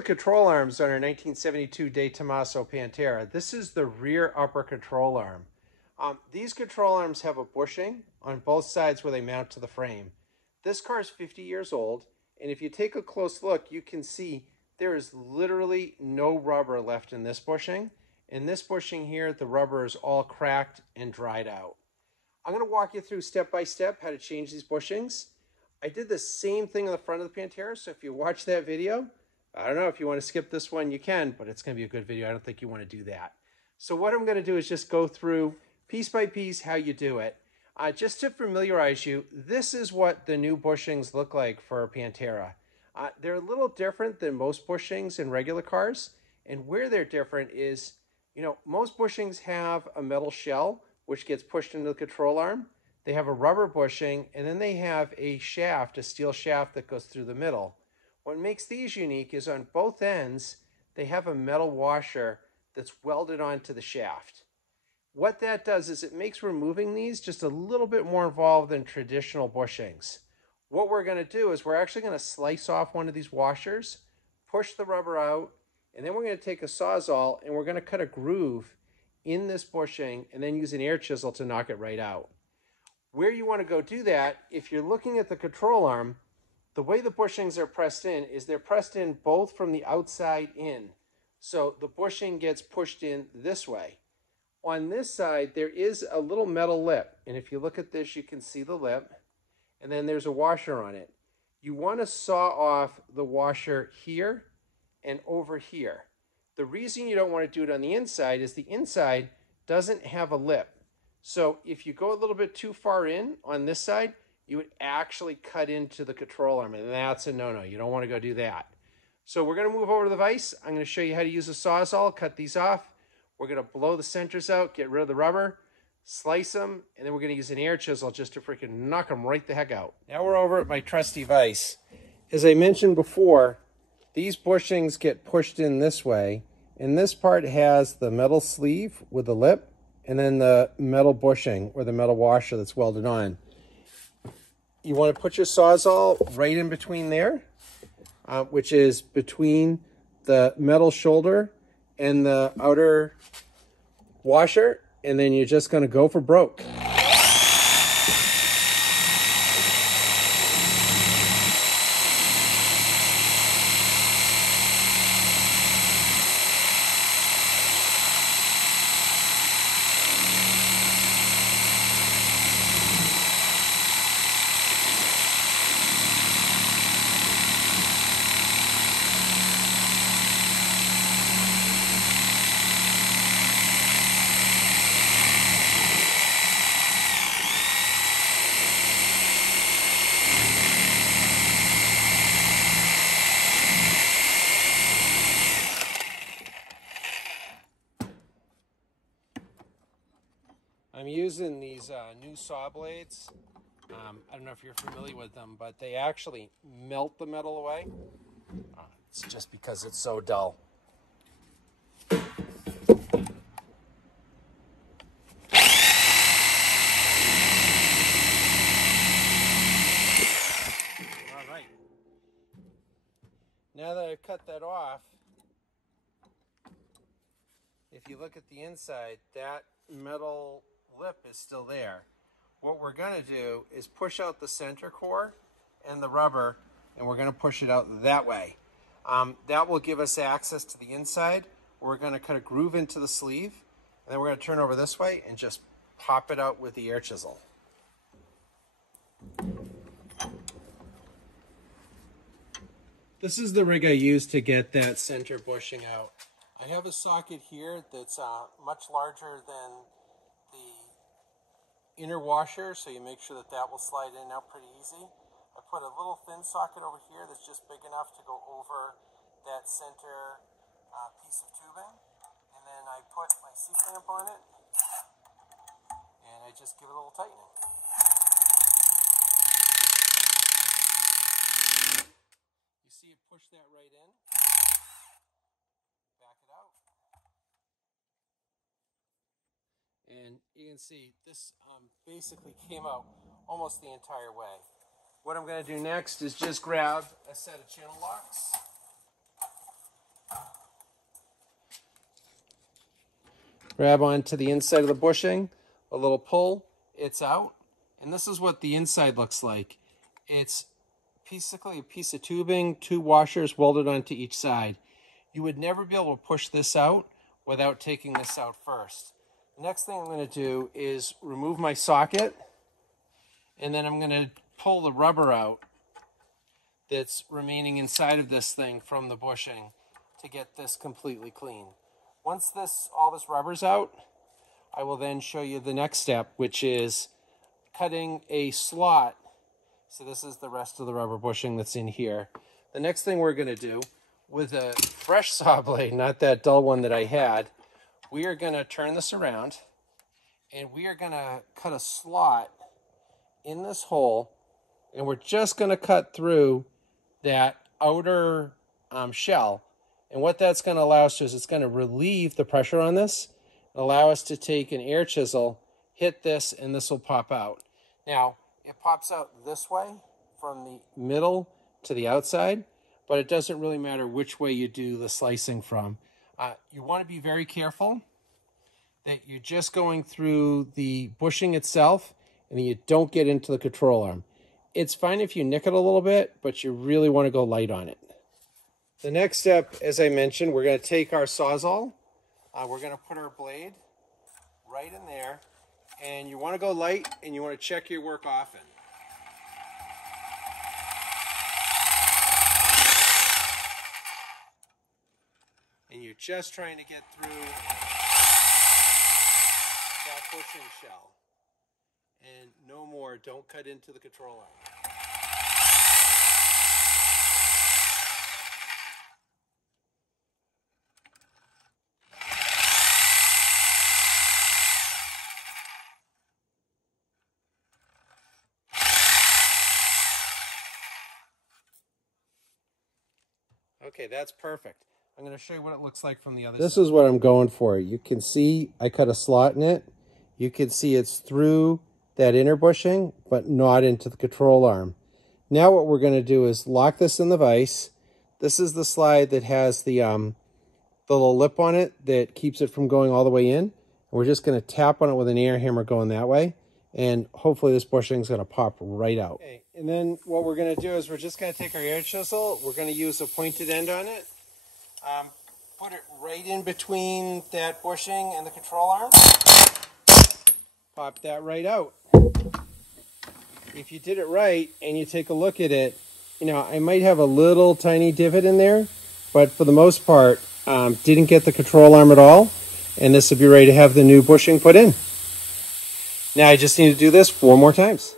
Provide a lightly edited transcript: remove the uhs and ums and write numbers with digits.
the control arms on our 1972 DeTomaso Pantera. This is the rear upper control arm. These control arms have a bushing on both sides where they mount to the frame. This car is 50 years old, and if you take a close look, you can see there is literally no rubber left in this bushing. In this bushing here, the rubber is all cracked and dried out. I'm going to walk you through step by step how to change these bushings. I did the same thing on the front of the Pantera, so if you watch that video, I don't know if you want to skip this one, you can, but it's going to be a good video. I don't think you want to do that. So what I'm going to do is just go through piece by piece how you do it. Just to familiarize you, this is what the new bushings look like for a Pantera. They're a little different than most bushings in regular cars, and where they're different is, you know, most bushings have a metal shell, which gets pushed into the control arm. They have a rubber bushing, and then they have a shaft, a steel shaft that goes through the middle. What makes these unique is on both ends, they have a metal washer that's welded onto the shaft. What that does is it makes removing these just a little bit more involved than traditional bushings. What we're going to do is we're actually going to slice off one of these washers, push the rubber out, and then we're going to take a Sawzall and we're going to cut a groove in this bushing and then use an air chisel to knock it right out. Where you want to go do that, if you're looking at the control arm, the way the bushings are pressed in is they're pressed in both from the outside in. So the bushing gets pushed in this way. On this side, there is a little metal lip. And if you look at this, you can see the lip. And then there's a washer on it. You want to saw off the washer here and over here. The reason you don't want to do it on the inside is the inside doesn't have a lip. So if you go a little bit too far in on this side, you would actually cut into the control arm, and that's a no-no. You don't want to go do that. So we're going to move over to the vise. I'm going to show you how to use a Sawzall, cut these off. We're going to blow the centers out, get rid of the rubber, slice them, and then we're going to use an air chisel just to freaking knock them right the heck out. Now we're over at my trusty vise. As I mentioned before, these bushings get pushed in this way, and this part has the metal sleeve with the lip, and then the metal bushing or the metal washer that's welded on. You want to put your Sawzall right in between there, which is between the metal shoulder and the outer washer, and then you're just going to go for broke. I'm using these new saw blades. I don't know if you're familiar with them, but they actually melt the metal away. It's just because it's so dull. All right. Now that I've cut that off, if you look at the inside, that metal lip is still there. What we're going to do is push out the center core and the rubber, and we're going to push it out that way. That will give us access to the inside. We're going to cut a groove into the sleeve, and then we're going to turn over this way and just pop it out with the air chisel. This is the rig I used to get that center bushing out. I have a socket here that's much larger than the inner washer, so you make sure that that will slide in and out pretty easy. I put a little thin socket over here that's just big enough to go over that center piece of tubing, and then I put my C-clamp on it, and I just give it a little tightening. You see it push that right in, back it out. And you can see this basically came out almost the entire way. What I'm going to do next is just grab a set of channel locks. grab onto the inside of the bushing, a little pull, it's out. And this is what the inside looks like. It's basically a piece of tubing, 2 washers welded onto each side. You would never be able to push this out without taking this out first. The next thing I'm going to do is remove my socket, and then I'm going to pull the rubber out that's remaining inside of this thing from the bushing to get this completely clean. Once all this rubber's out, I will then show you the next step, which is cutting a slot. So this is the rest of the rubber bushing that's in here. The next thing we're going to do with a fresh saw blade, not that dull one that I had, we are going to turn this around and we are going to cut a slot in this hole, and we're just going to cut through that outer shell. And what that's going to allow us to is it's going to relieve the pressure on this, allow us to take an air chisel, hit this, and this will pop out. Now, it pops out this way from the middle to the outside, but it doesn't really matter which way you do the slicing from. You want to be very careful that you're just going through the bushing itself and you don't get into the control arm. It's fine if you nick it a little bit, but you really want to go light on it. The next step, as I mentioned, we're going to take our Sawzall. We're going to put our blade right in there, and you want to go light and you want to check your work often. And you're just trying to get through that bushing shell. And no more, don't cut into the control arm. Okay, that's perfect. I'm going to show you what it looks like from the other side. This is what I'm going for. You can see I cut a slot in it. You can see it's through that inner bushing, but not into the control arm. Now what we're going to do is lock this in the vise. This is the slide that has the little lip on it that keeps it from going all the way in. And we're just going to tap on it with an air hammer going that way. And hopefully this bushing is going to pop right out. Okay, and then what we're going to do is we're just going to take our air chisel. We're going to use a pointed end on it. Put it right in between that bushing and the control arm. Pop that right out. If you did it right and you take a look at it, you know, I might have a little tiny divot in there, but for the most part, didn't get the control arm at all. And this will be ready to have the new bushing put in. Now I just need to do this 4 more times.